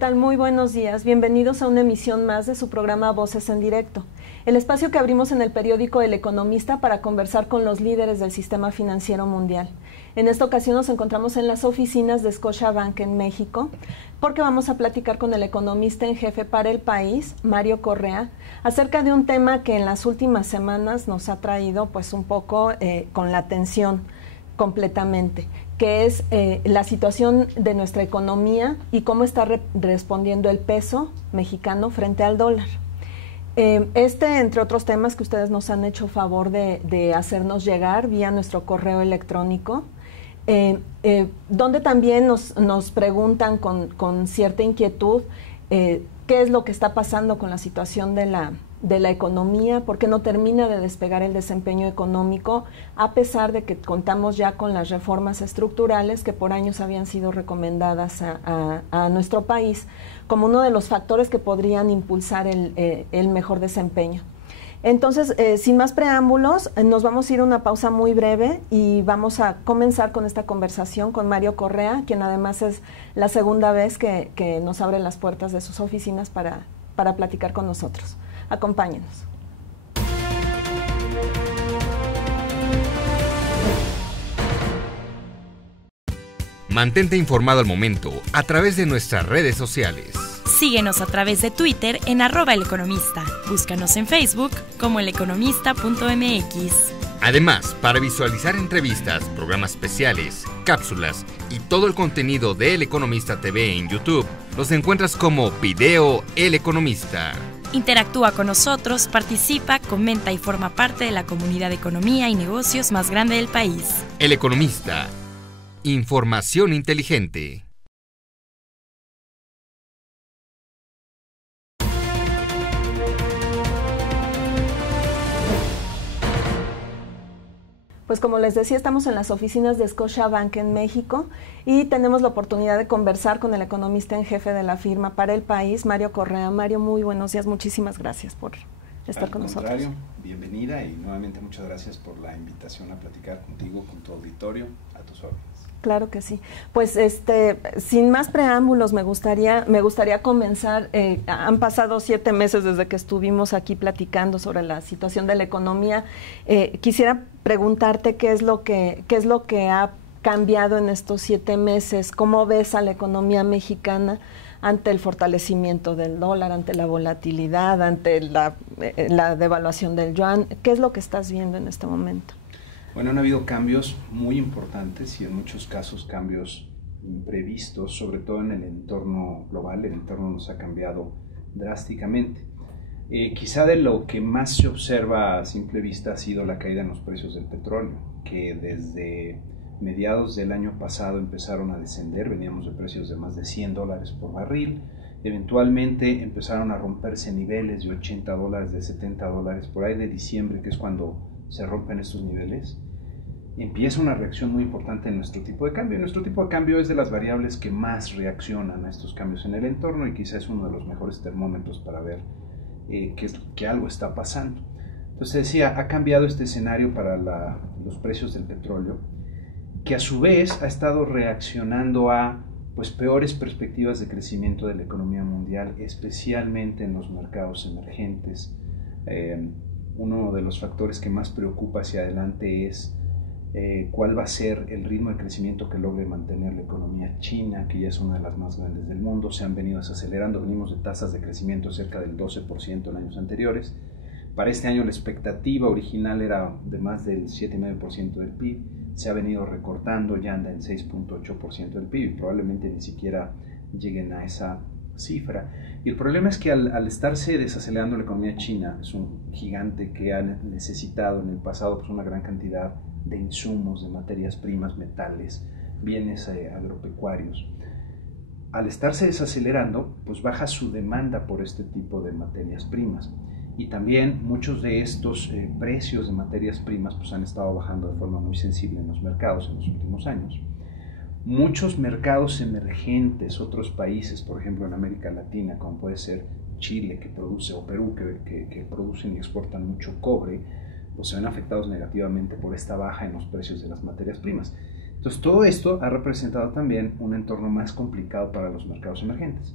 tal? Muy buenos días. Bienvenidos a una emisión más de su programa Voces en Directo, el espacio que abrimos en el periódico El Economista para conversar con los líderes del sistema financiero mundial. En esta ocasión nos encontramos en las oficinas de Scotiabank en México, porque vamos a platicar con el economista en jefe para el país, Mario Correa, acerca de un tema que en las últimas semanas nos ha traído pues un poco con la atención completamente, que es la situación de nuestra economía y cómo está respondiendo el peso mexicano frente al dólar. Entre otros temas que ustedes nos han hecho favor de hacernos llegar vía nuestro correo electrónico, donde también nos preguntan con cierta inquietud qué es lo que está pasando con la situación de la economía, porque no termina de despegar el desempeño económico, a pesar de que contamos ya con las reformas estructurales que por años habían sido recomendadas a nuestro país como uno de los factores que podrían impulsar el mejor desempeño. Entonces, sin más preámbulos, nos vamos a ir a una pausa muy breve y vamos a comenzar con esta conversación con Mario Correa, quien además es la segunda vez que nos abre las puertas de sus oficinas para platicar con nosotros. Acompáñenos. Mantente informado al momento a través de nuestras redes sociales. Síguenos a través de Twitter en @eleconomista. Búscanos en Facebook como eleconomista.mx. Además, para visualizar entrevistas, programas especiales, cápsulas y todo el contenido de El Economista TV en YouTube, los encuentras como Video El Economista. Interactúa con nosotros, participa, comenta y forma parte de la comunidad de economía y negocios más grande del país. El Economista. Información inteligente. Pues como les decía, estamos en las oficinas de Scotiabank en México y tenemos la oportunidad de conversar con el economista en jefe de la firma para el país, Mario Correa. Mario, muy buenos días, muchísimas gracias por estar con nosotros. Al contrario, bienvenida y nuevamente muchas gracias por la invitación a platicar contigo, con tu auditorio, a tus órdenes. Claro que sí. Pues sin más preámbulos, me gustaría comenzar. Han pasado 7 meses desde que estuvimos aquí platicando sobre la situación de la economía. Quisiera preguntarte qué es lo que ha cambiado en estos 7 meses. ¿Cómo ves a la economía mexicana ante el fortalecimiento del dólar, ante la volatilidad, ante la devaluación del yuan? ¿Qué es lo que estás viendo en este momento? Bueno, han habido cambios muy importantes y en muchos casos cambios imprevistos, sobre todo en el entorno global. El entorno nos ha cambiado drásticamente. Quizá de lo que más se observa a simple vista ha sido la caída en los precios del petróleo, que desde mediados del año pasado empezaron a descender. Veníamos de precios de más de $100 por barril, eventualmente empezaron a romperse niveles de $80, de $70, por ahí de diciembre, que es cuando se rompen estos niveles, empieza una reacción muy importante en nuestro tipo de cambio. Nuestro tipo de cambio es de las variables que más reaccionan a estos cambios en el entorno y quizás es uno de los mejores termómetros para ver que algo está pasando. Entonces decía, ha cambiado este escenario para los precios del petróleo, que a su vez ha estado reaccionando a peores perspectivas de crecimiento de la economía mundial, especialmente en los mercados emergentes. Uno de los factores que más preocupa hacia adelante es cuál va a ser el ritmo de crecimiento que logre mantener la economía china, que ya es una de las más grandes del mundo. Se han venido desacelerando, venimos de tasas de crecimiento cerca del 12% en años anteriores. Para este año la expectativa original era de más del 7,5% del PIB, se ha venido recortando, ya anda en 6,8% del PIB y probablemente ni siquiera lleguen a esa cifra. Y el problema es que al estarse desacelerando la economía china, es un gigante que ha necesitado en el pasado una gran cantidad de insumos, de materias primas, metales, bienes agropecuarios. Al estarse desacelerando, baja su demanda por este tipo de materias primas. Y también muchos de estos precios de materias primas han estado bajando de forma muy sensible en los mercados en los últimos años. Muchos mercados emergentes, otros países, por ejemplo en América Latina, como puede ser Chile, que produce, o Perú, que producen y exportan mucho cobre, se ven afectados negativamente por esta baja en los precios de las materias primas. Entonces todo esto ha representado también un entorno más complicado para los mercados emergentes.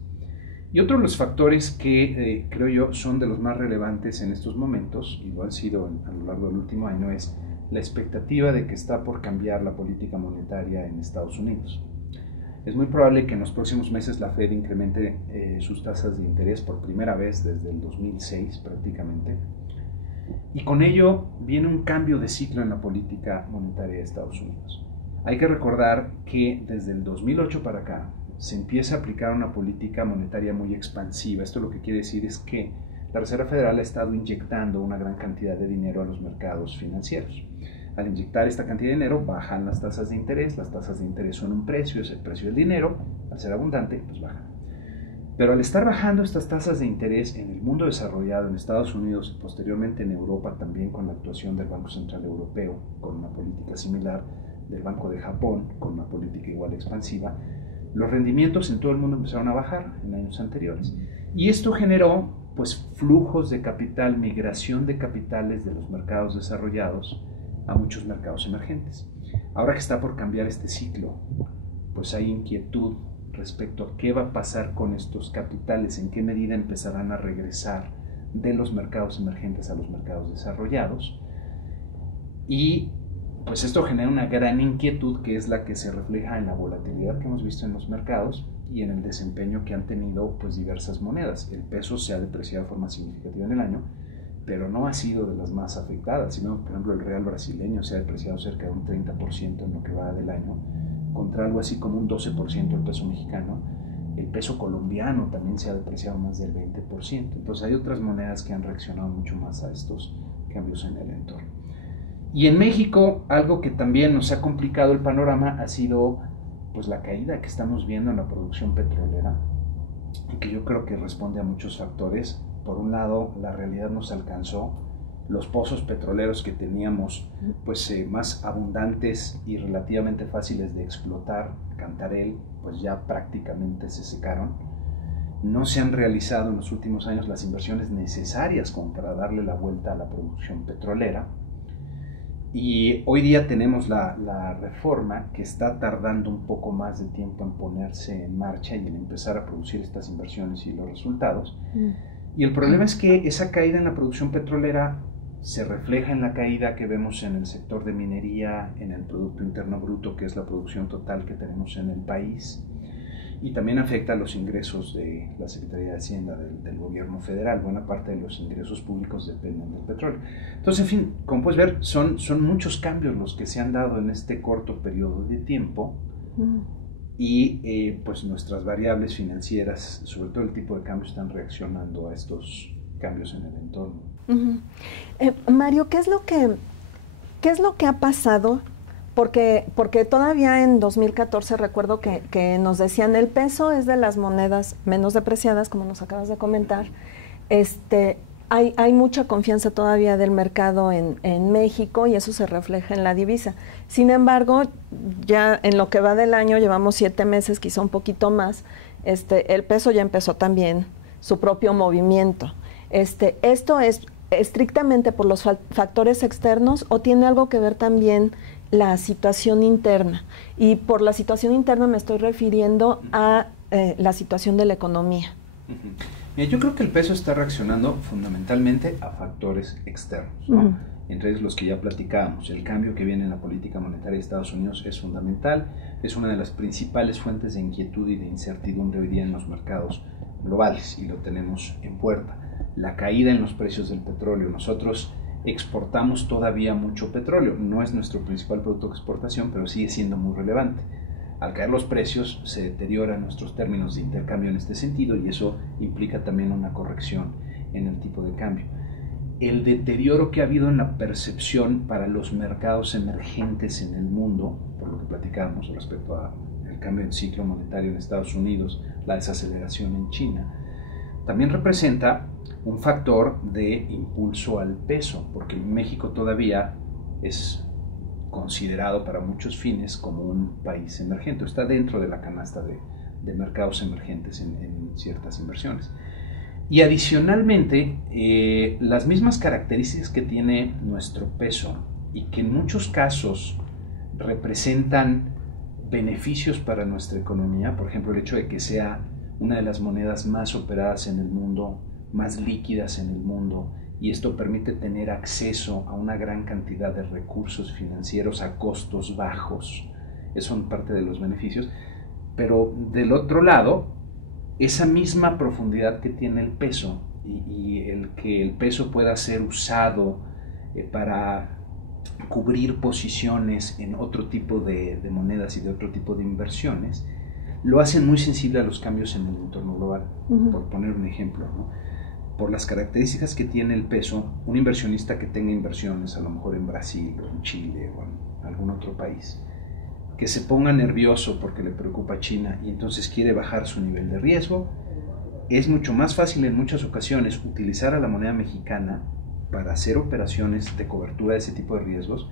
Y otro de los factores que creo yo son de los más relevantes en estos momentos, y lo han sido a lo largo del último año, es la expectativa de que está por cambiar la política monetaria en Estados Unidos. Es muy probable que en los próximos meses la Fed incremente sus tasas de interés por primera vez desde el 2006 prácticamente. Y con ello viene un cambio de ciclo en la política monetaria de Estados Unidos. Hay que recordar que desde el 2008 para acá se empieza a aplicar una política monetaria muy expansiva. Esto lo que quiere decir es que la Reserva Federal ha estado inyectando una gran cantidad de dinero a los mercados financieros. Al inyectar esta cantidad de dinero, bajan las tasas de interés. Las tasas de interés son un precio, es el precio del dinero. Al ser abundante, pues bajan. Pero al estar bajando estas tasas de interés en el mundo desarrollado, en Estados Unidos y posteriormente en Europa, también con la actuación del Banco Central Europeo, con una política similar, del Banco de Japón, con una política igual expansiva, los rendimientos en todo el mundo empezaron a bajar en años anteriores. Y esto generó pues flujos de capital, migración de capitales de los mercados desarrollados a muchos mercados emergentes. Ahora que está por cambiar este ciclo, pues hay inquietud respecto a qué va a pasar con estos capitales, en qué medida empezarán a regresar de los mercados emergentes a los mercados desarrollados. Y pues esto genera una gran inquietud que es la que se refleja en la volatilidad que hemos visto en los mercados y en el desempeño que han tenido pues diversas monedas. El peso se ha depreciado de forma significativa en el año, pero no ha sido de las más afectadas, sino por ejemplo el real brasileño se ha depreciado cerca de un 30% en lo que va del año, contra algo así como un 12% el peso mexicano. El peso colombiano también se ha depreciado más del 20%. Entonces hay otras monedas que han reaccionado mucho más a estos cambios en el entorno. Y en México, algo que también nos ha complicado el panorama ha sido pues la caída que estamos viendo en la producción petrolera, y que yo creo que responde a muchos factores. Por un lado, la realidad nos alcanzó, los pozos petroleros que teníamos pues más abundantes y relativamente fáciles de explotar, Cantarell, pues ya prácticamente se secaron. No se han realizado en los últimos años las inversiones necesarias como para darle la vuelta a la producción petrolera. Y hoy día tenemos la reforma que está tardando un poco más de tiempo en ponerse en marcha y en empezar a producir estas inversiones y los resultados. Y el problema es que esa caída en la producción petrolera se refleja en la caída que vemos en el sector de minería, en el Producto Interno Bruto, que es la producción total que tenemos en el país, y también afecta a los ingresos de la Secretaría de Hacienda del gobierno federal. Buena parte de los ingresos públicos dependen del petróleo. Entonces, en fin, como puedes ver, son muchos cambios los que se han dado en este corto periodo de tiempo. Y pues nuestras variables financieras, sobre todo el tipo de cambio, están reaccionando a estos cambios en el entorno. Mario, ¿qué es lo que ha pasado? Porque todavía en 2014 recuerdo que nos decían el peso es de las monedas menos depreciadas, como nos acabas de comentar. Hay mucha confianza todavía del mercado en México y eso se refleja en la divisa. Sin embargo, ya en lo que va del año, llevamos 7 meses, quizá un poquito más, el peso ya empezó también su propio movimiento. ¿Esto es estrictamente por los factores externos o tiene algo que ver también la situación interna? Y por la situación interna me estoy refiriendo a la situación de la economía. Mira, yo creo que el peso está reaccionando fundamentalmente a factores externos, ¿no? Entre ellos los que ya platicábamos. El cambio que viene en la política monetaria de Estados Unidos es fundamental, es una de las principales fuentes de inquietud y de incertidumbre hoy día en los mercados globales y lo tenemos en puerta. La caída en los precios del petróleo. Nosotros exportamos todavía mucho petróleo, no es nuestro principal producto de exportación, pero sigue siendo muy relevante. Al caer los precios se deterioran nuestros términos de intercambio en este sentido y eso implica también una corrección en el tipo de cambio. El deterioro que ha habido en la percepción para los mercados emergentes en el mundo, por lo que platicamos respecto al cambio en ciclo monetario en Estados Unidos, la desaceleración en China, también representa un factor de impulso al peso, porque México todavía es considerado para muchos fines como un país emergente, está dentro de la canasta de mercados emergentes en ciertas inversiones. Y adicionalmente, las mismas características que tiene nuestro peso y que en muchos casos representan beneficios para nuestra economía, por ejemplo el hecho de que sea una de las monedas más operadas en el mundo, más líquidas en el mundo, y esto permite tener acceso a una gran cantidad de recursos financieros a costos bajos. Esos son parte de los beneficios. Pero del otro lado, esa misma profundidad que tiene el peso y el que el peso pueda ser usado para cubrir posiciones en otro tipo de monedas y de otro tipo de inversiones, lo hacen muy sensible a los cambios en el entorno global. Por poner un ejemplo, ¿no? Por las características que tiene el peso, un inversionista que tenga inversiones a lo mejor en Brasil o en Chile o en algún otro país, que se ponga nervioso porque le preocupa China y entonces quiere bajar su nivel de riesgo, es mucho más fácil en muchas ocasiones utilizar a la moneda mexicana para hacer operaciones de cobertura de ese tipo de riesgos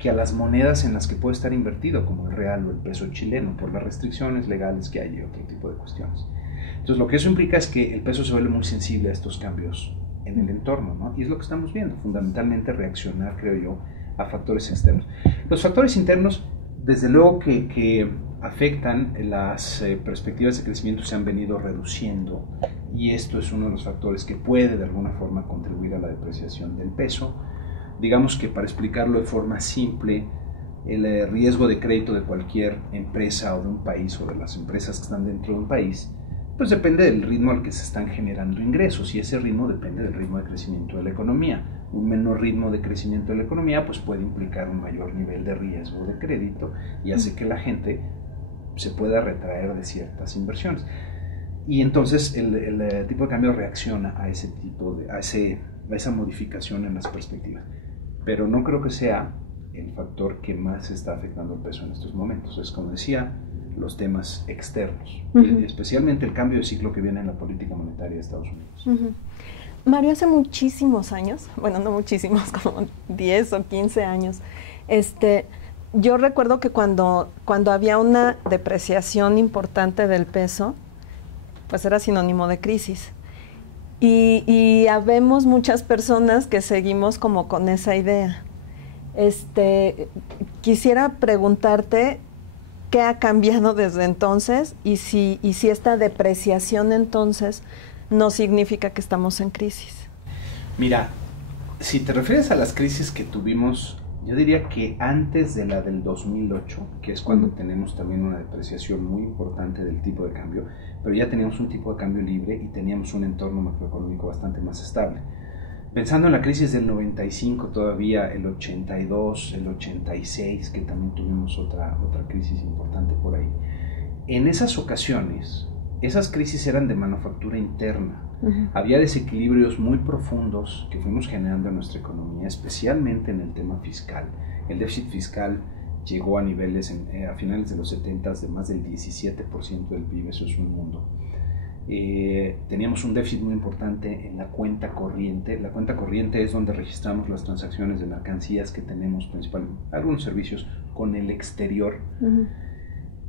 que a las monedas en las que puede estar invertido, como el real o el peso chileno, por las restricciones legales que hay y otro tipo de cuestiones. Entonces lo que eso implica es que el peso se vuelve muy sensible a estos cambios en el entorno, ¿no? Y es lo que estamos viendo, fundamentalmente reaccionar, creo yo, a factores externos. Los factores internos, desde luego que afectan las perspectivas de crecimiento, se han venido reduciendo, y esto es uno de los factores que puede de alguna forma contribuir a la depreciación del peso. Digamos que para explicarlo de forma simple, el riesgo de crédito de cualquier empresa o de un país o de las empresas que están dentro de un país, pues depende del ritmo al que se están generando ingresos, y ese ritmo depende del ritmo de crecimiento de la economía. Un menor ritmo de crecimiento de la economía pues puede implicar un mayor nivel de riesgo de crédito y hace que la gente se pueda retraer de ciertas inversiones. Y entonces el tipo de cambio reacciona a ese tipo a esa modificación en las perspectivas. Pero no creo que sea el factor que más está afectando el peso en estos momentos. Es, como decía, los temas externos, especialmente el cambio de ciclo que viene en la política monetaria de Estados Unidos. Mario, hace muchísimos años, bueno, no muchísimos, como 10 o 15 años, yo recuerdo que cuando había una depreciación importante del peso, pues era sinónimo de crisis. Y habemos muchas personas que seguimos como con esa idea. Quisiera preguntarte qué ha cambiado desde entonces y si esta depreciación entonces no significa que estamos en crisis. Mira, si te refieres a las crisis que tuvimos, yo diría que antes de la del 2008, que es cuando tenemos también una depreciación muy importante del tipo de cambio, pero ya teníamos un tipo de cambio libre y teníamos un entorno macroeconómico bastante más estable. Pensando en la crisis del 95, todavía el 82, el 86, que también tuvimos otra crisis importante por ahí. En esas ocasiones, esas crisis eran de manufactura interna. Había desequilibrios muy profundos que fuimos generando en nuestra economía, especialmente en el tema fiscal. El déficit fiscal llegó a niveles a finales de los 70 de más del 17% del PIB, eso es un mundo. Teníamos un déficit muy importante en la cuenta corriente. La cuenta corriente es donde registramos las transacciones de mercancías que tenemos, principalmente algunos servicios, con el exterior.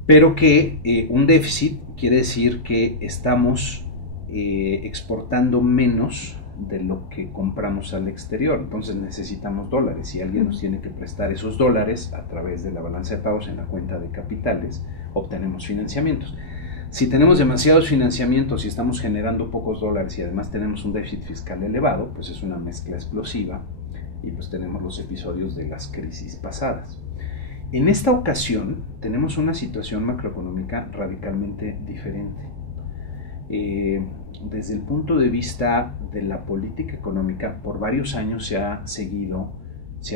Pero que un déficit quiere decir que estamos exportando menos de lo que compramos al exterior, entonces necesitamos dólares y alguien nos tiene que prestar esos dólares a través de la balanza de pagos en la cuenta de capitales, obtenemos financiamientos. Si tenemos demasiados financiamientos y estamos generando pocos dólares y además tenemos un déficit fiscal elevado, pues es una mezcla explosiva y pues tenemos los episodios de las crisis pasadas. En esta ocasión tenemos una situación macroeconómica radicalmente diferente. Desde el punto de vista de la política económica, por varios años se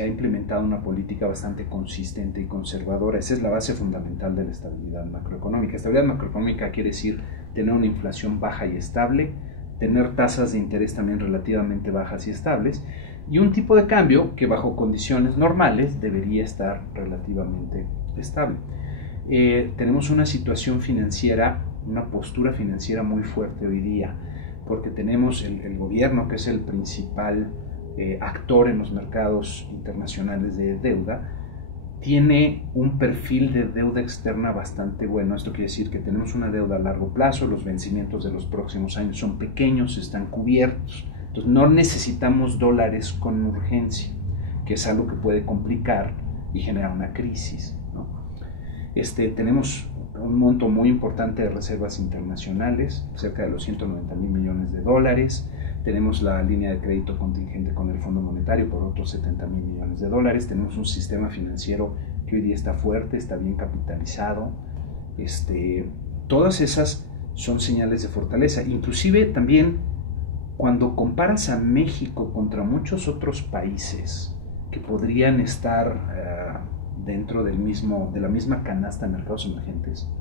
ha implementado una política bastante consistente y conservadora. Esa es la base fundamental de la estabilidad macroeconómica. Estabilidad macroeconómica quiere decir tener una inflación baja y estable, tener tasas de interés también relativamente bajas y estables, y un tipo de cambio que bajo condiciones normales debería estar relativamente estable. Tenemos una situación financiera, una postura financiera muy fuerte hoy día, porque tenemos el gobierno, que es el principal actor en los mercados internacionales de deuda, tiene un perfil de deuda externa bastante bueno. Esto quiere decir que tenemos una deuda a largo plazo, los vencimientos de los próximos años son pequeños, están cubiertos, entonces no necesitamos dólares con urgencia, que es algo que puede complicar y generar una crisis, ¿no? Tenemos un monto muy importante de reservas internacionales, cerca de los 190,000 millones de dólares. Tenemos la línea de crédito contingente con el Fondo Monetario por otros 70,000 millones de dólares. Tenemos un sistema financiero que hoy día está fuerte, está bien capitalizado. Todas esas son señales de fortaleza. Inclusive también cuando comparas a México contra muchos otros países que podrían estar dentro de la misma canasta de mercados emergentes,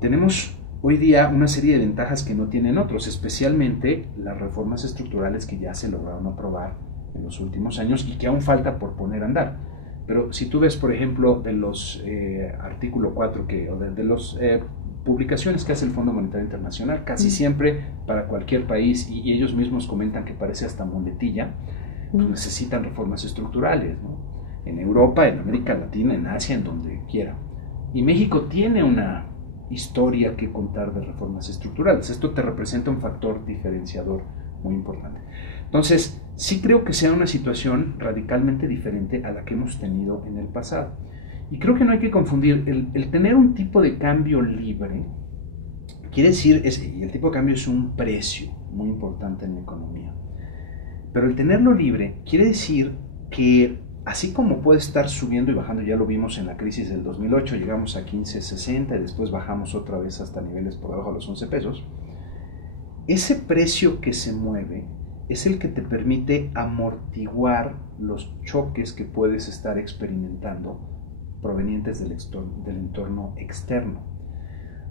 tenemos hoy día una serie de ventajas que no tienen otros, especialmente las reformas estructurales que ya se lograron aprobar en los últimos años y que aún falta por poner a andar. Pero si tú ves, por ejemplo, de los artículo 4 de los publicaciones que hace el Fondo Monetario Internacional, casi siempre para cualquier país, y ellos mismos comentan que parece hasta muletilla, pues necesitan reformas estructurales, ¿no? En Europa, en América Latina, en Asia, en donde quiera. Y México tiene una historia que contar de reformas estructurales. Esto te representa un factor diferenciador muy importante. Entonces, sí creo que sea una situación radicalmente diferente a la que hemos tenido en el pasado. Y creo que no hay que confundir el tener un tipo de cambio libre, quiere decir, y el tipo de cambio es un precio muy importante en la economía, pero el tenerlo libre quiere decir que así como puede estar subiendo y bajando, ya lo vimos en la crisis del 2008, llegamos a 15.60 y después bajamos otra vez hasta niveles por debajo de los 11 pesos, ese precio que se mueve es el que te permite amortiguar los choques que puedes estar experimentando provenientes del entorno externo.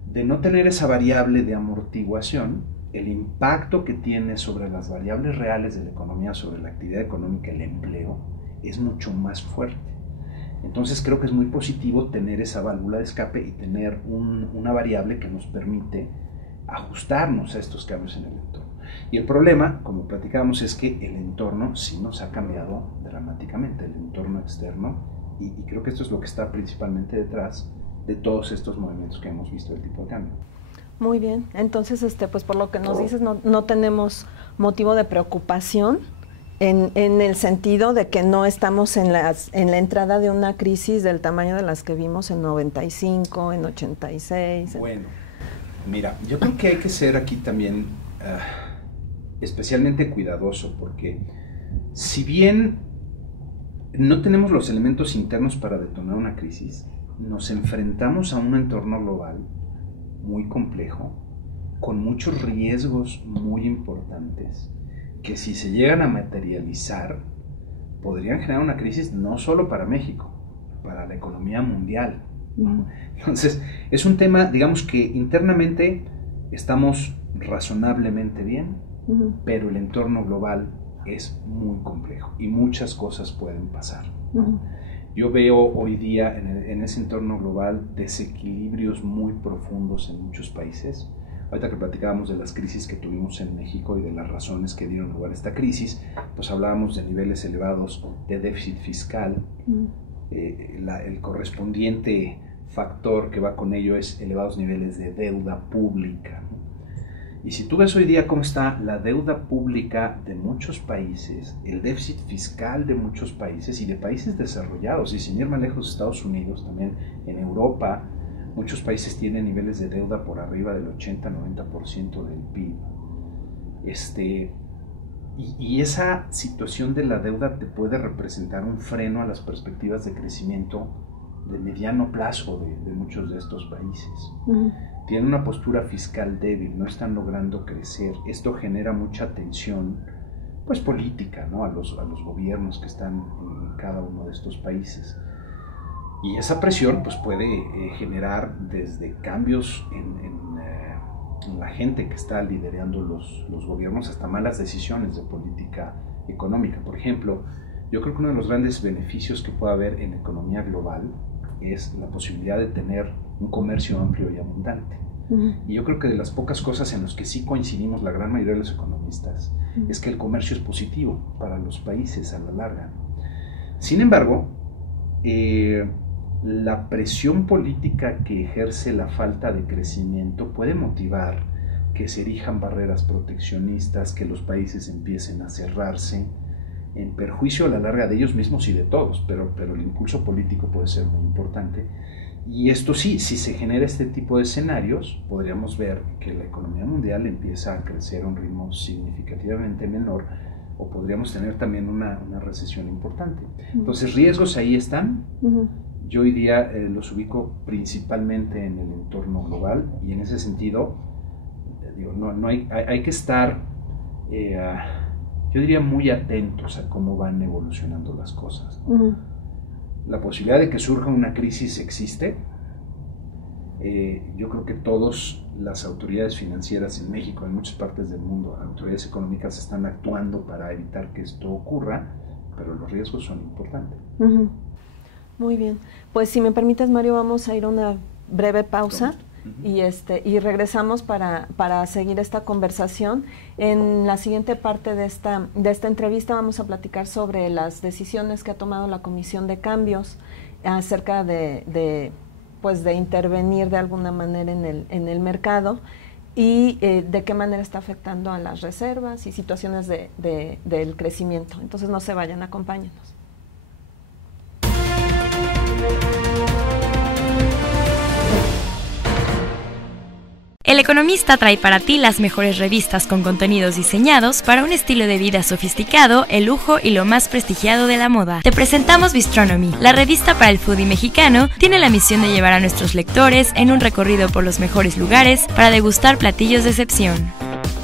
De no tener esa variable de amortiguación, el impacto que tiene sobre las variables reales de la economía, sobre la actividad económica, el empleo, es mucho más fuerte. Entonces creo que es muy positivo tener esa válvula de escape y tener una variable que nos permite ajustarnos a estos cambios en el entorno. Y el problema, como platicábamos, es que el entorno sí nos ha cambiado dramáticamente, el entorno externo, y creo que esto es lo que está principalmente detrás de todos estos movimientos que hemos visto del tipo de cambio. Muy bien, entonces pues por lo que nos dices no tenemos motivo de preocupación en el sentido de que no estamos en la entrada de una crisis del tamaño de las que vimos en 95, en 86. Bueno, mira, yo creo que hay que ser aquí también especialmente cuidadoso, porque si bien no tenemos los elementos internos para detonar una crisis, nos enfrentamos a un entorno global muy complejo, con muchos riesgos muy importantes, que si se llegan a materializar, podrían generar una crisis no solo para México, para la economía mundial, ¿no? Entonces, es un tema, digamos que internamente estamos razonablemente bien, pero el entorno global es muy complejo y muchas cosas pueden pasar. Yo veo hoy día en ese entorno global desequilibrios muy profundos en muchos países. Ahorita que platicábamos de las crisis que tuvimos en México y de las razones que dieron lugar a esta crisis, pues hablábamos de niveles elevados de déficit fiscal. El correspondiente factor que va con ello es elevados niveles de deuda pública, ¿no? Y si tú ves hoy día cómo está la deuda pública de muchos países, el déficit fiscal de muchos países y de países desarrollados, y sin ir más lejos, Estados Unidos, también en Europa, muchos países tienen niveles de deuda por arriba del 80-90% del PIB. Y esa situación de la deuda te puede representar un freno a las perspectivas de crecimiento de mediano plazo de muchos de estos países. Tienen una postura fiscal débil, no están logrando crecer. Esto genera mucha tensión, pues política, ¿no? a los gobiernos que están en cada uno de estos países. Y esa presión pues puede generar desde cambios en la gente que está liderando los gobiernos hasta malas decisiones de política económica. Por ejemplo, yo creo que uno de los grandes beneficios que puede haber en la economía global es la posibilidad de tener un comercio amplio y abundante. Y yo creo que de las pocas cosas en las que sí coincidimos la gran mayoría de los economistas es que el comercio es positivo para los países a la larga. Sin embargo, la presión política que ejerce la falta de crecimiento puede motivar que se erijan barreras proteccionistas, que los países empiecen a cerrarse, en perjuicio a la larga de ellos mismos y de todos, pero el impulso político puede ser muy importante. Y esto sí, si se genera este tipo de escenarios, podríamos ver que la economía mundial empieza a crecer a un ritmo significativamente menor, o podríamos tener también una recesión importante. Entonces, riesgos ahí están. Yo hoy día los ubico principalmente en el entorno global, y en ese sentido, digo, hay que estar, yo diría, muy atentos a cómo van evolucionando las cosas. La posibilidad de que surja una crisis existe. Yo creo que todas las autoridades financieras en México, en muchas partes del mundo, autoridades económicas están actuando para evitar que esto ocurra, pero los riesgos son importantes. Muy bien, pues si me permites, Mario, vamos a ir a una breve pausa y regresamos para seguir esta conversación. En la siguiente parte de esta entrevista vamos a platicar sobre las decisiones que ha tomado la Comisión de Cambios acerca de intervenir de alguna manera en el mercado, y de qué manera está afectando a las reservas y situaciones del crecimiento. Entonces no se vayan, acompáñenos. El Economista trae para ti las mejores revistas con contenidos diseñados para un estilo de vida sofisticado, el lujo y lo más prestigiado de la moda. Te presentamos Bistronomy, la revista para el foodie mexicano. Tiene la misión de llevar a nuestros lectores en un recorrido por los mejores lugares para degustar platillos de excepción.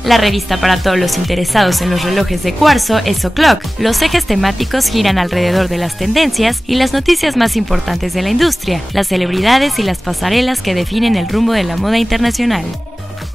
La revista para todos los interesados en los relojes de cuarzo es O'Clock. Los ejes temáticos giran alrededor de las tendencias y las noticias más importantes de la industria, las celebridades y las pasarelas que definen el rumbo de la moda internacional.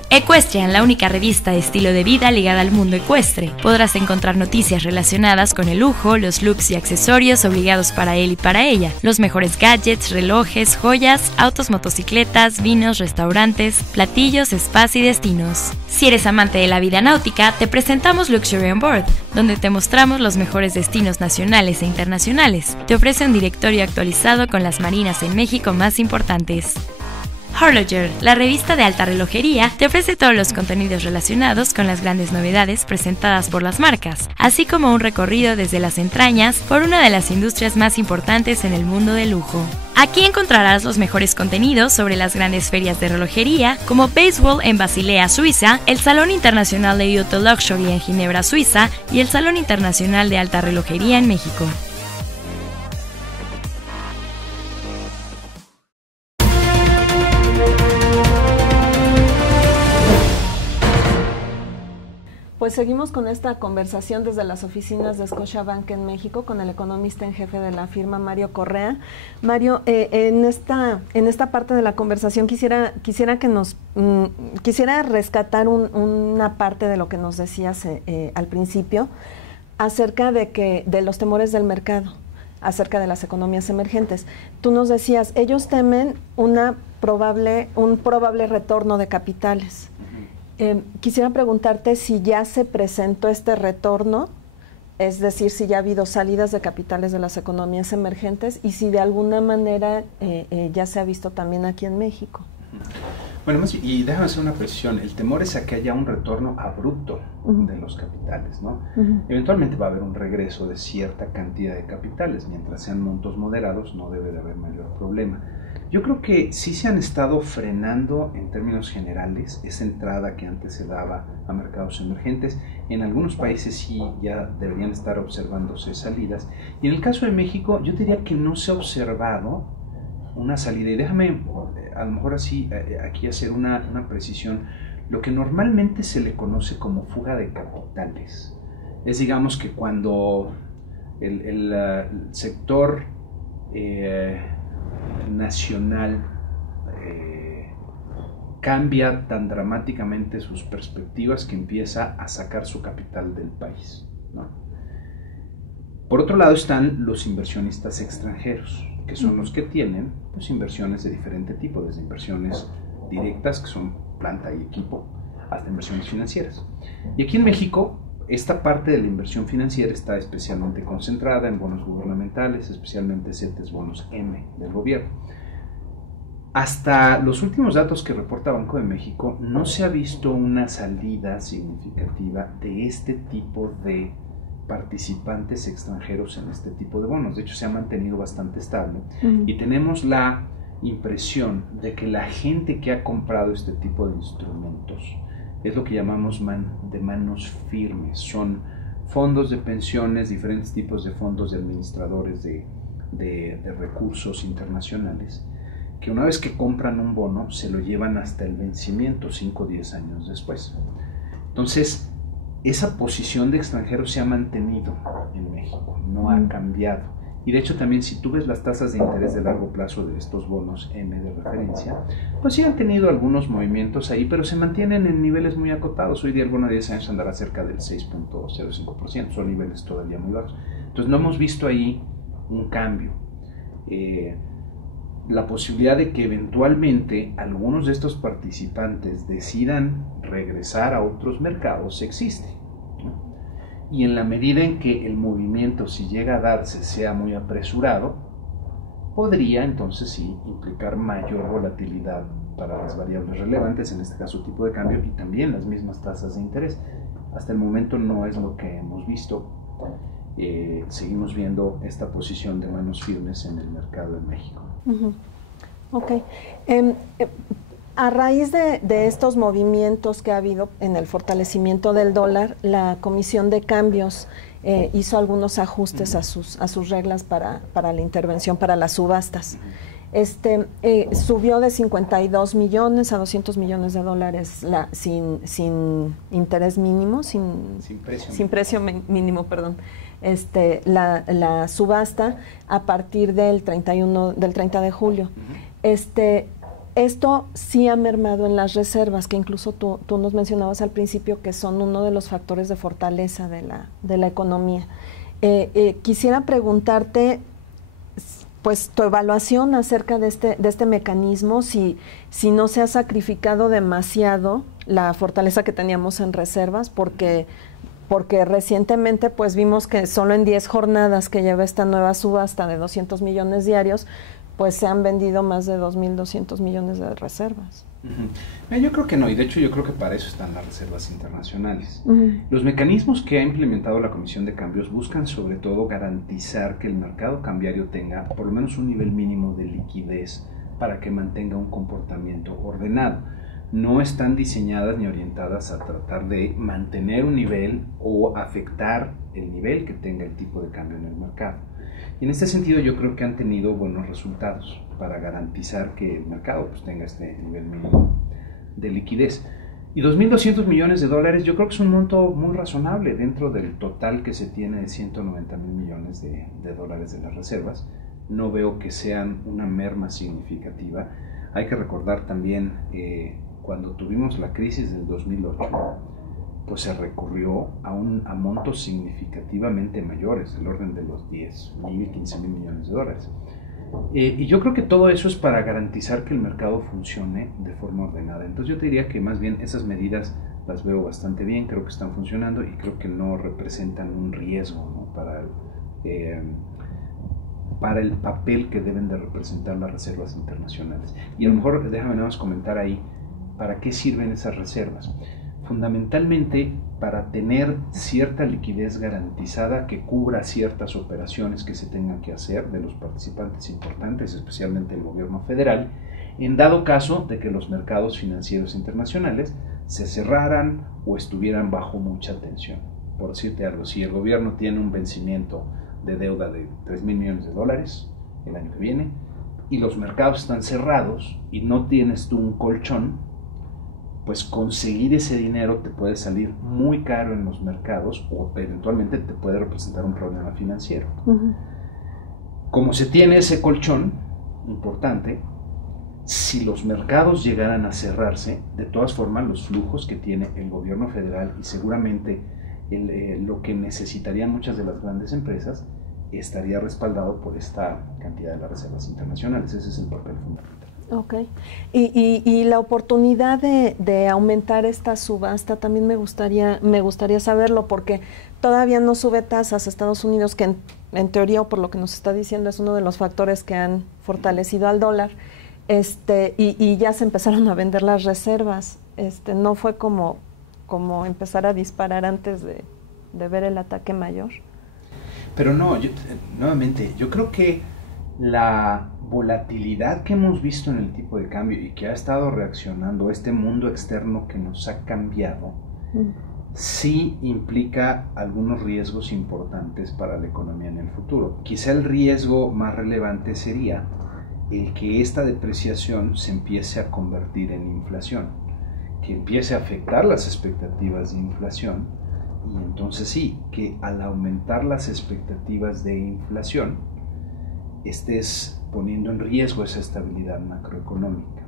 Equestrian, la única revista de estilo de vida ligada al mundo ecuestre. Podrás encontrar noticias relacionadas con el lujo, los looks y accesorios obligados para él y para ella, los mejores gadgets, relojes, joyas, autos, motocicletas, vinos, restaurantes, platillos, spas y destinos. Si eres amante de la vida náutica, te presentamos Luxury on Board, donde te mostramos los mejores destinos nacionales e internacionales. Te ofrece un directorio actualizado con las marinas en México más importantes. Horloger, la revista de alta relojería, te ofrece todos los contenidos relacionados con las grandes novedades presentadas por las marcas, así como un recorrido desde las entrañas por una de las industrias más importantes en el mundo del lujo. Aquí encontrarás los mejores contenidos sobre las grandes ferias de relojería, como Baseball en Basilea, Suiza, el Salón Internacional de Auto Luxury en Ginebra, Suiza, y el Salón Internacional de Alta Relojería en México. Pues seguimos con esta conversación desde las oficinas de Scotiabank en México con el economista en jefe de la firma, Mario Correa. Mario, en esta parte de la conversación quisiera rescatar una parte de lo que nos decías al principio acerca de los temores del mercado, acerca de las economías emergentes. Tú nos decías, ellos temen un probable retorno de capitales. Quisiera preguntarte si ya se presentó este retorno, es decir, si ya ha habido salidas de capitales de las economías emergentes, y si de alguna manera ya se ha visto también aquí en México. Bueno, y déjame hacer una precisión, el temor es a que haya un retorno abrupto de los capitales, ¿no? Eventualmente va a haber un regreso de cierta cantidad de capitales, mientras sean montos moderados no debe de haber mayor problema. Yo creo que sí se han estado frenando en términos generales esa entrada que antes se daba a mercados emergentes. En algunos países sí ya deberían estar observándose salidas. Y en el caso de México yo diría que no se ha observado una salida. Y déjame a lo mejor así aquí hacer una precisión. Lo que normalmente se le conoce como fuga de capitales es, digamos, que cuando el sector nacional cambia tan dramáticamente sus perspectivas que empieza a sacar su capital del país, ¿no? Por otro lado están los inversionistas extranjeros, que son los que tienen pues, inversiones de diferente tipo, desde inversiones directas, que son planta y equipo, hasta inversiones financieras. Y aquí en México, esta parte de la inversión financiera está especialmente concentrada en bonos gubernamentales, especialmente CETES, bonos M del gobierno. Hasta los últimos datos que reporta Banco de México, no se ha visto una salida significativa de este tipo de participantes extranjeros en este tipo de bonos. De hecho, se ha mantenido bastante estable y tenemos la impresión de que la gente que ha comprado este tipo de instrumentos es lo que llamamos de manos firmes. Son fondos de pensiones, diferentes tipos de fondos de administradores de recursos internacionales, que una vez que compran un bono se lo llevan hasta el vencimiento 5 o 10 años después. Entonces, esa posición de extranjeros se ha mantenido en México, no ha cambiado. Y de hecho también si tú ves las tasas de interés de largo plazo de estos bonos M de referencia, pues sí han tenido algunos movimientos ahí, pero se mantienen en niveles muy acotados. Hoy día el bono de 10 años andará cerca del 6.05%, son niveles todavía muy bajos. Entonces no hemos visto ahí un cambio. La posibilidad de que eventualmente algunos de estos participantes decidan regresar a otros mercados existe, ¿no? Y en la medida en que el movimiento, si llega a darse, sea muy apresurado, podría entonces sí implicar mayor volatilidad para las variables relevantes, en este caso tipo de cambio y también las mismas tasas de interés. Hasta el momento no es lo que hemos visto. Seguimos viendo esta posición de manos firmes en el mercado en México. Ok. A raíz de estos movimientos que ha habido en el fortalecimiento del dólar, la Comisión de Cambios hizo algunos ajustes a sus reglas para la intervención, para las subastas. Subió de 52 millones a 200 millones de dólares sin interés mínimo, sin precio mínimo, perdón. La subasta a partir del 30 de julio. Esto sí ha mermado en las reservas, que incluso tú nos mencionabas al principio que son uno de los factores de fortaleza de la economía. Quisiera preguntarte, pues, tu evaluación acerca de este mecanismo, si no se ha sacrificado demasiado la fortaleza que teníamos en reservas, porque recientemente pues vimos que solo en 10 jornadas que lleva esta nueva subasta de 200 millones diarios, pues se han vendido más de 2.200 millones de reservas. Yo creo que no, y de hecho yo creo que para eso están las reservas internacionales. Los mecanismos que ha implementado la Comisión de Cambios buscan sobre todo garantizar que el mercado cambiario tenga por lo menos un nivel mínimo de liquidez para que mantenga un comportamiento ordenado. No están diseñadas ni orientadas a tratar de mantener un nivel o afectar el nivel que tenga el tipo de cambio en el mercado. Y en este sentido yo creo que han tenido buenos resultados para garantizar que el mercado pues tenga este nivel mínimo de liquidez. Y 2.200 millones de dólares yo creo que es un monto muy razonable dentro del total que se tiene de 190.000 millones de dólares de las reservas. No veo que sean una merma significativa. Hay que recordar también cuando tuvimos la crisis del 2008, pues se recurrió a montos significativamente mayores, del orden de los 10.000, 15.000 millones de dólares. Y yo creo que todo eso es para garantizar que el mercado funcione de forma ordenada. Entonces yo te diría que más bien esas medidas las veo bastante bien, creo que están funcionando y creo que no representan un riesgo, ¿no? para el papel que deben de representar las reservas internacionales. Y a lo mejor déjame nada más comentar ahí para qué sirven esas reservas. Fundamentalmente para tener cierta liquidez garantizada que cubra ciertas operaciones que se tengan que hacer de los participantes importantes, especialmente el gobierno federal, en dado caso de que los mercados financieros internacionales se cerraran o estuvieran bajo mucha tensión. Por decirte algo, si el gobierno tiene un vencimiento de deuda de 3.000 millones de dólares el año que viene y los mercados están cerrados y no tienes tú un colchón, pues conseguir ese dinero te puede salir muy caro en los mercados o eventualmente te puede representar un problema financiero. Como se tiene ese colchón importante, si los mercados llegaran a cerrarse, de todas formas los flujos que tiene el gobierno federal y seguramente lo que necesitarían muchas de las grandes empresas estaría respaldado por esta cantidad de las reservas internacionales. Ese es el papel fundamental. Ok. Y la oportunidad de aumentar esta subasta también me gustaría saberlo, porque todavía no sube tasas Estados Unidos, que en teoría, o por lo que nos está diciendo, es uno de los factores que han fortalecido al dólar, y ya se empezaron a vender las reservas. No fue como empezar a disparar antes de ver el ataque mayor. Pero no, nuevamente, yo creo que la volatilidad que hemos visto en el tipo de cambio y que ha estado reaccionando a este mundo externo que nos ha cambiado, sí implica algunos riesgos importantes para la economía en el futuro. Quizá el riesgo más relevante sería el que esta depreciación se empiece a convertir en inflación, que empiece a afectar las expectativas de inflación, y entonces sí, que al aumentar las expectativas de inflación estés poniendo en riesgo esa estabilidad macroeconómica.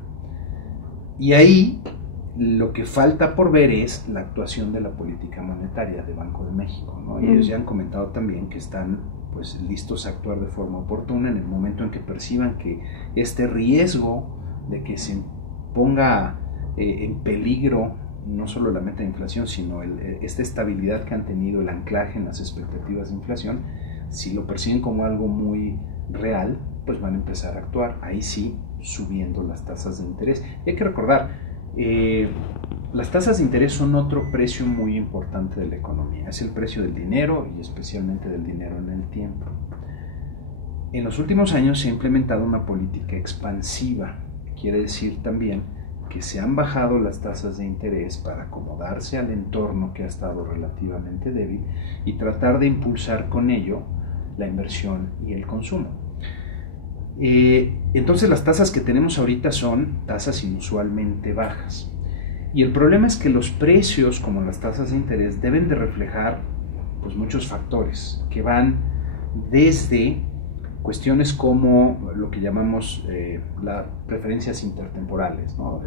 Y ahí lo que falta por ver es la actuación de la política monetaria del Banco de México, ¿no? Y ellos ya han comentado también que están pues listos a actuar de forma oportuna en el momento en que perciban que este riesgo de que se ponga en peligro no solo la meta de inflación, sino esta estabilidad que han tenido, el anclaje en las expectativas de inflación, si lo perciben como algo muy real, pues van a empezar a actuar, ahí sí, subiendo las tasas de interés. Y hay que recordar, las tasas de interés son otro precio muy importante de la economía, es el precio del dinero y especialmente del dinero en el tiempo. En los últimos años se ha implementado una política expansiva, quiere decir también que se han bajado las tasas de interés para acomodarse al entorno que ha estado relativamente débil y tratar de impulsar con ello la inversión y el consumo. Entonces las tasas que tenemos ahorita son tasas inusualmente bajas. Y el problema es que los precios, como las tasas de interés, deben de reflejar pues, muchos factores que van desde cuestiones como lo que llamamos las preferencias intertemporales, ¿no?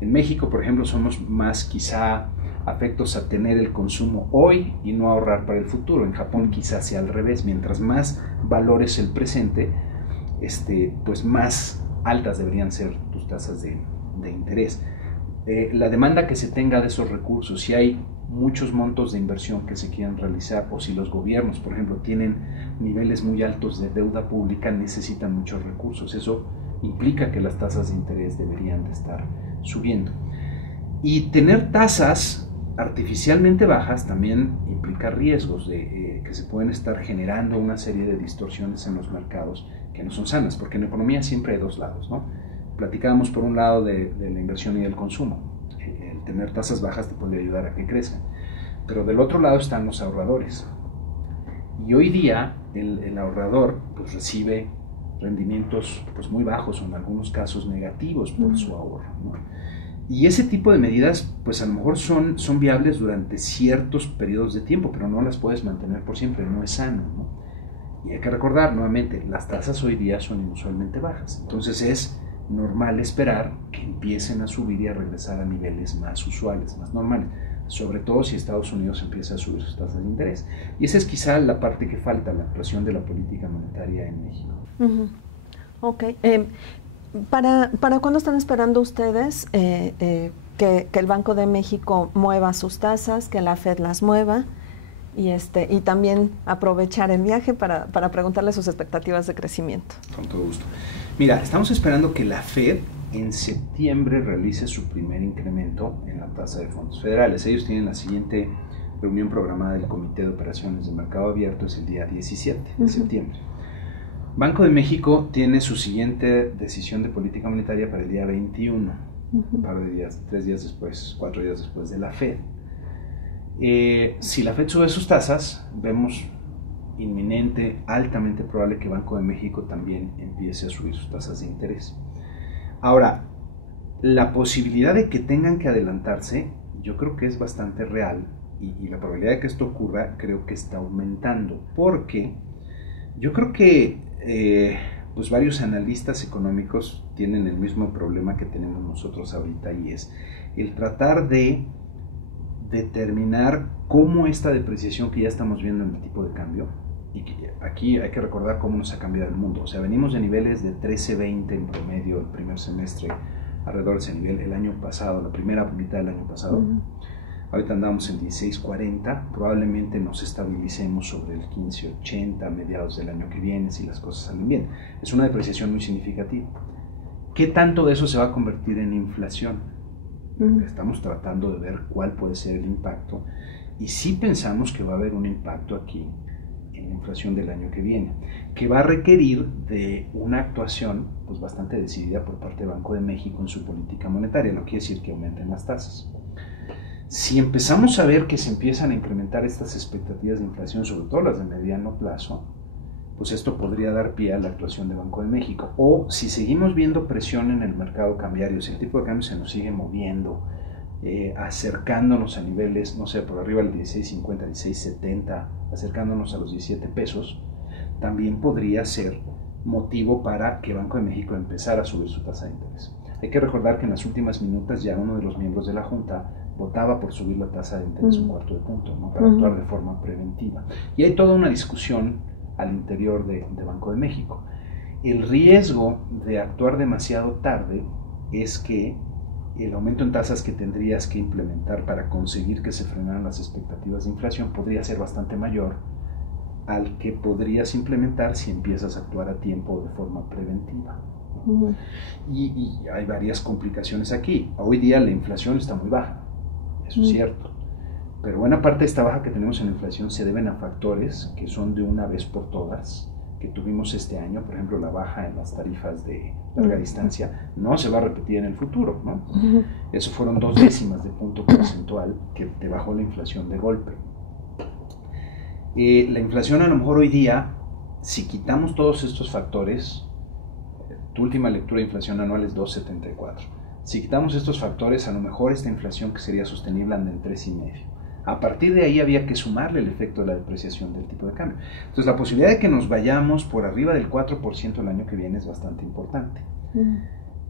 En México, por ejemplo, somos más quizá afectos a tener el consumo hoy y no ahorrar para el futuro. En Japón quizás sea al revés, mientras más valores el presente, pues más altas deberían ser tus tasas de interés. La demanda que se tenga de esos recursos, si hay muchos montos de inversión que se quieran realizar o si los gobiernos, por ejemplo, tienen niveles muy altos de deuda pública, necesitan muchos recursos. Eso implica que las tasas de interés deberían de estar subiendo. Y tener tasas artificialmente bajas también implica riesgos de que se pueden estar generando una serie de distorsiones en los mercados que no son sanas, porque en economía siempre hay dos lados, ¿no? Platicábamos por un lado de la inversión y el consumo. El tener tasas bajas te puede ayudar a que crezcan, pero del otro lado están los ahorradores. Y hoy día el ahorrador pues, recibe rendimientos pues, muy bajos o en algunos casos negativos por su ahorro, ¿no? Y ese tipo de medidas pues a lo mejor son viables durante ciertos periodos de tiempo, pero no las puedes mantener por siempre, no es sano, ¿no? Y hay que recordar nuevamente, las tasas hoy día son inusualmente bajas, entonces es normal esperar que empiecen a subir y a regresar a niveles más usuales, más normales, sobre todo si Estados Unidos empieza a subir sus tasas de interés. Y esa es quizá la parte que falta, la actuación de la política monetaria en México. Ok. ¿Para cuándo están esperando ustedes que el Banco de México mueva sus tasas, que la Fed las mueva? Y también aprovechar el viaje para preguntarle sus expectativas de crecimiento. Con todo gusto. Mira, estamos esperando que la Fed en septiembre realice su primer incremento en la tasa de fondos federales. Ellos tienen la siguiente reunión programada del Comité de Operaciones de Mercado Abierto, es el día 17 de septiembre. Banco de México tiene su siguiente decisión de política monetaria para el día 21, un par de días, 3 días después, 4 días después de la Fed. Si la Fed sube sus tasas, vemos inminente, altamente probable que Banco de México también empiece a subir sus tasas de interés. Ahora, la posibilidad de que tengan que adelantarse, yo creo que es bastante real y la probabilidad de que esto ocurra creo que está aumentando, porque yo creo que pues varios analistas económicos tienen el mismo problema que tenemos nosotros ahorita y es el tratar de determinar cómo esta depreciación que ya estamos viendo en el tipo de cambio, y que aquí hay que recordar cómo nos ha cambiado el mundo. O sea, venimos de niveles de 13.20 en promedio el primer semestre, alrededor de ese nivel el año pasado, la primera mitad del año pasado. Ahorita andamos en 16.40, probablemente nos estabilicemos sobre el 15.80 a mediados del año que viene si las cosas salen bien. Es una depreciación muy significativa. ¿Qué tanto de eso se va a convertir en inflación? Estamos tratando de ver cuál puede ser el impacto y sí pensamos que va a haber un impacto aquí en la inflación del año que viene, que va a requerir de una actuación pues, bastante decidida por parte del Banco de México en su política monetaria, no quiere decir que aumenten las tasas. Si empezamos a ver que se empiezan a incrementar estas expectativas de inflación, sobre todo las de mediano plazo, pues esto podría dar pie a la actuación del Banco de México. O si seguimos viendo presión en el mercado cambiario, si el tipo de cambio se nos sigue moviendo, acercándonos a niveles, no sé, por arriba del 16.50, 16.70, acercándonos a los 17 pesos, también podría ser motivo para que Banco de México empezara a subir su tasa de interés. Hay que recordar que en las últimas minutas ya uno de los miembros de la Junta votaba por subir la tasa de interés un cuarto de punto, ¿no? Para actuar de forma preventiva. Y hay toda una discusión al interior de Banco de México. El riesgo de actuar demasiado tarde es que el aumento en tasas que tendrías que implementar para conseguir que se frenaran las expectativas de inflación podría ser bastante mayor al que podrías implementar si empiezas a actuar a tiempo de forma preventiva. Y hay varias complicaciones aquí. Hoy día la inflación está muy baja, eso es cierto. Pero buena parte de esta baja que tenemos en la inflación se deben a factores que son de una vez por todas, que tuvimos este año. Por ejemplo, la baja en las tarifas de larga distancia no se va a repetir en el futuro, ¿no? Eso fueron 2 décimas de punto porcentual que te bajó la inflación de golpe. La inflación a lo mejor hoy día, si quitamos todos estos factores, tu última lectura de inflación anual es 2.74. Si quitamos estos factores, a lo mejor esta inflación que sería sostenible anda en 3.5. A partir de ahí había que sumarle el efecto de la depreciación del tipo de cambio. Entonces la posibilidad de que nos vayamos por arriba del 4% el año que viene es bastante importante.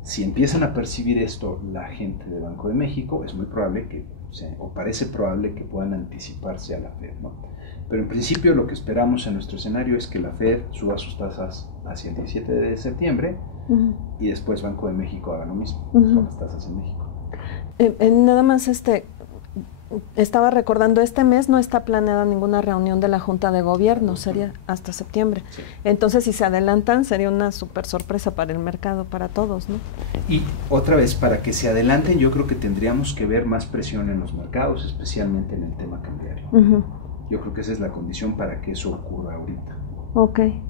Si empiezan a percibir esto la gente del Banco de México, es muy probable que, o parece probable que puedan anticiparse a la Fed, ¿no? Pero en principio lo que esperamos en nuestro escenario es que la Fed suba sus tasas hacia el 17 de septiembre y después Banco de México haga lo mismo con las tasas en México. Nada más estaba recordando, este mes no está planeada ninguna reunión de la Junta de Gobierno, sería hasta septiembre. Sí. Entonces, si se adelantan, sería una súper sorpresa para el mercado, para todos, ¿no? Y otra vez, para que se adelanten, yo creo que tendríamos que ver más presión en los mercados, especialmente en el tema cambiario. Yo creo que esa es la condición para que eso ocurra ahorita.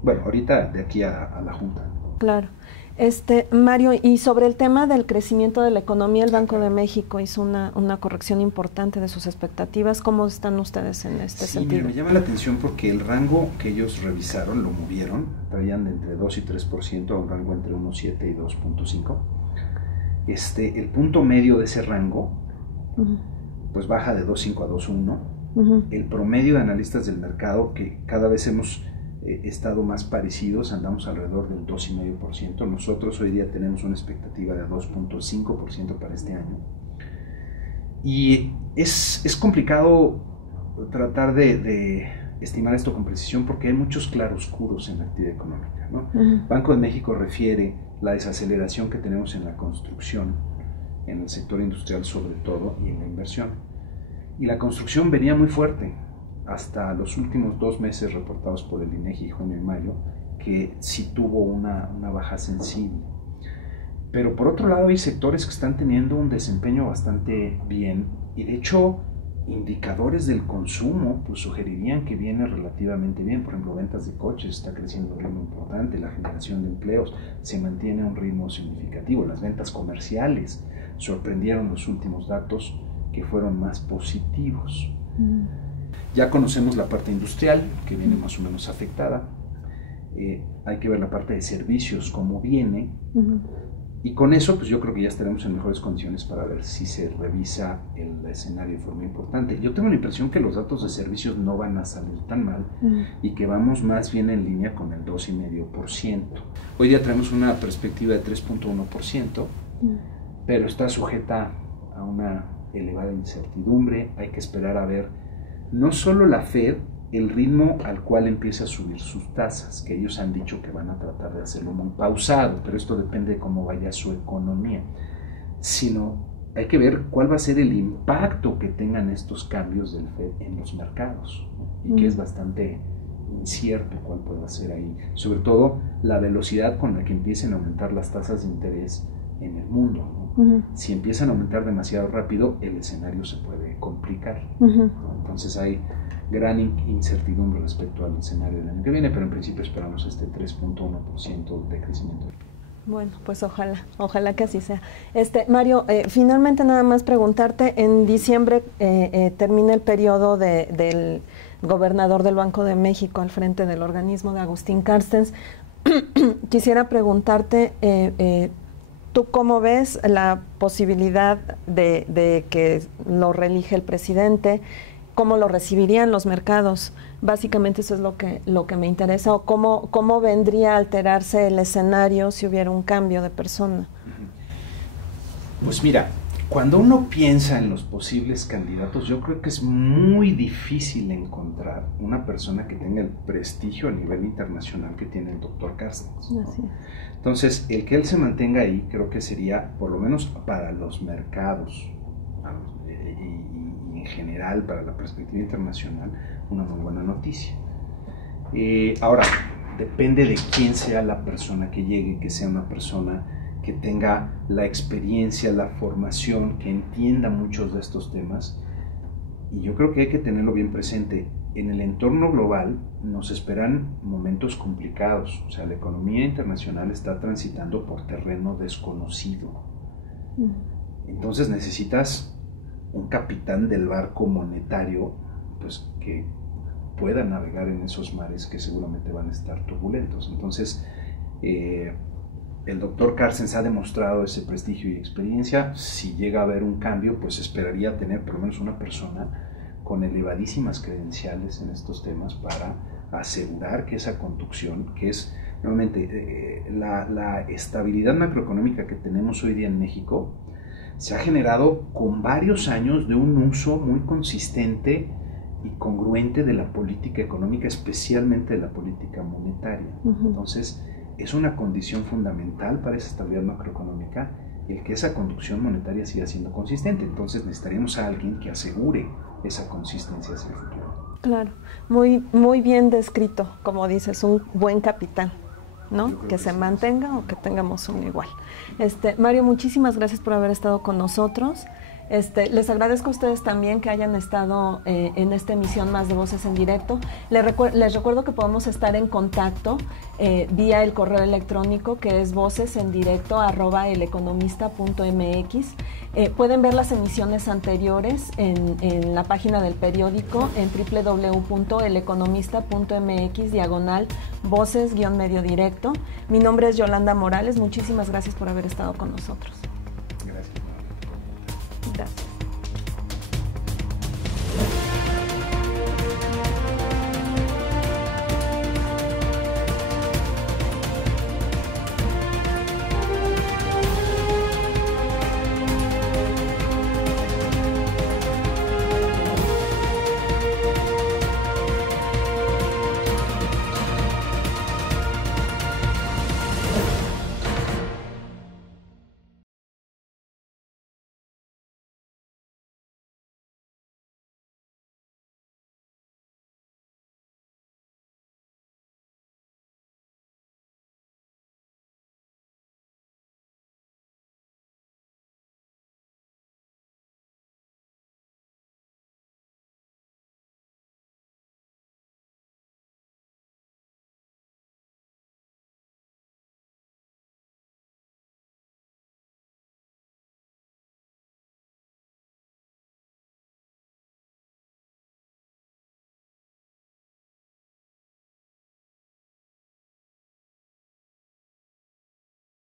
Bueno, ahorita de aquí a la Junta. Claro. Mario, y sobre el tema del crecimiento de la economía, el Banco de México hizo una corrección importante de sus expectativas. ¿Cómo están ustedes en este sentido? Mira, me llama la atención porque el rango que ellos revisaron, lo movieron, traían de entre 2 y 3% a un rango entre 1.7 y 2.5. El punto medio de ese rango, pues baja de 2.5 a 2.1. El promedio de analistas del mercado, que cada vez hemos estado más parecidos, andamos alrededor del 2,5%. Nosotros hoy día tenemos una expectativa de 2.5% para este año. Y es complicado tratar de estimar esto con precisión porque hay muchos claroscuros en la actividad económica, ¿no? Banco de México refiere la desaceleración que tenemos en la construcción, en el sector industrial sobre todo, y en la inversión. Y la construcción venía muy fuerte hasta los últimos 2 meses reportados por el INEGI, junio y mayo, que sí tuvo una baja sensible. Pero por otro lado hay sectores que están teniendo un desempeño bastante bien y de hecho indicadores del consumo pues sugerirían que viene relativamente bien. Por ejemplo, ventas de coches está creciendo a un ritmo importante, la generación de empleos se mantiene a un ritmo significativo, las ventas comerciales sorprendieron los últimos datos que fueron más positivos. Ya conocemos la parte industrial, que viene más o menos afectada. Hay que ver la parte de servicios, cómo viene. Y con eso, pues yo creo que ya estaremos en mejores condiciones para ver si se revisa el escenario de forma importante. Yo tengo la impresión que los datos de servicios no van a salir tan mal y que vamos más bien en línea con el 2,5%. Hoy día tenemos una perspectiva de 3.1%, pero está sujeta a una elevada incertidumbre. Hay que esperar a ver no solo la Fed, el ritmo al cual empieza a subir sus tasas, que ellos han dicho que van a tratar de hacerlo muy pausado, pero esto depende de cómo vaya su economía, sino hay que ver cuál va a ser el impacto que tengan estos cambios del Fed en los mercados, ¿no? Y que es bastante incierto cuál pueda ser ahí, sobre todo la velocidad con la que empiecen a aumentar las tasas de interés en el mundo, ¿no? Si empiezan a aumentar demasiado rápido, el escenario se puede complicar, ¿no? Entonces hay gran incertidumbre respecto al escenario del año que viene, pero en principio esperamos este 3.1% de crecimiento. Bueno, pues ojalá que así sea. Mario, finalmente nada más preguntarte, en diciembre termina el periodo del gobernador del Banco de México al frente del organismo, de Agustín Carstens. Quisiera preguntarte, ¿tú cómo ves la posibilidad de que lo reelige el presidente? ¿Cómo lo recibirían los mercados? Básicamente eso es lo que me interesa, o cómo vendría a alterarse el escenario si hubiera un cambio de persona. Pues mira, cuando uno piensa en los posibles candidatos, yo creo que es muy difícil encontrar una persona que tenga el prestigio a nivel internacional que tiene el doctor Carstens, ¿no? Entonces, el que él se mantenga ahí creo que sería, por lo menos para los mercados, y en general para la perspectiva internacional, una muy buena noticia. Ahora, depende de quién sea la persona que llegue, que sea una persona que tenga la experiencia, la formación, que entienda muchos de estos temas. Y yo creo que hay que tenerlo bien presente. En el entorno global nos esperan momentos complicados. O sea, la economía internacional está transitando por terreno desconocido. Entonces necesitas un capitán del barco monetario, pues, que pueda navegar en esos mares que seguramente van a estar turbulentos. Entonces, el doctor Carstens ha demostrado ese prestigio y experiencia. Si llega a haber un cambio, pues esperaría tener por lo menos una persona con elevadísimas credenciales en estos temas para asegurar que esa conducción, que es realmente la estabilidad macroeconómica que tenemos hoy día en México, se ha generado con varios años de un uso muy consistente y congruente de la política económica, especialmente de la política monetaria. Entonces, es una condición fundamental para esa estabilidad macroeconómica el que esa conducción monetaria siga siendo consistente. Entonces, necesitaríamos a alguien que asegure esa consistencia hacia el futuro. Claro, muy bien descrito, como dices, un buen capitán, ¿no? Que se mantenga o que tengamos uno igual. Mario, muchísimas gracias por haber estado con nosotros. Les agradezco a ustedes también que hayan estado en esta emisión más de Voces en Directo. Les recuerdo que podemos estar en contacto vía el correo electrónico, que es vocesendirecto@eleconomista.mx. Pueden ver las emisiones anteriores en la página del periódico en www.eleconomista.mx/voces-medio directo. Mi nombre es Yolanda Morales. Muchísimas gracias por haber estado con nosotros.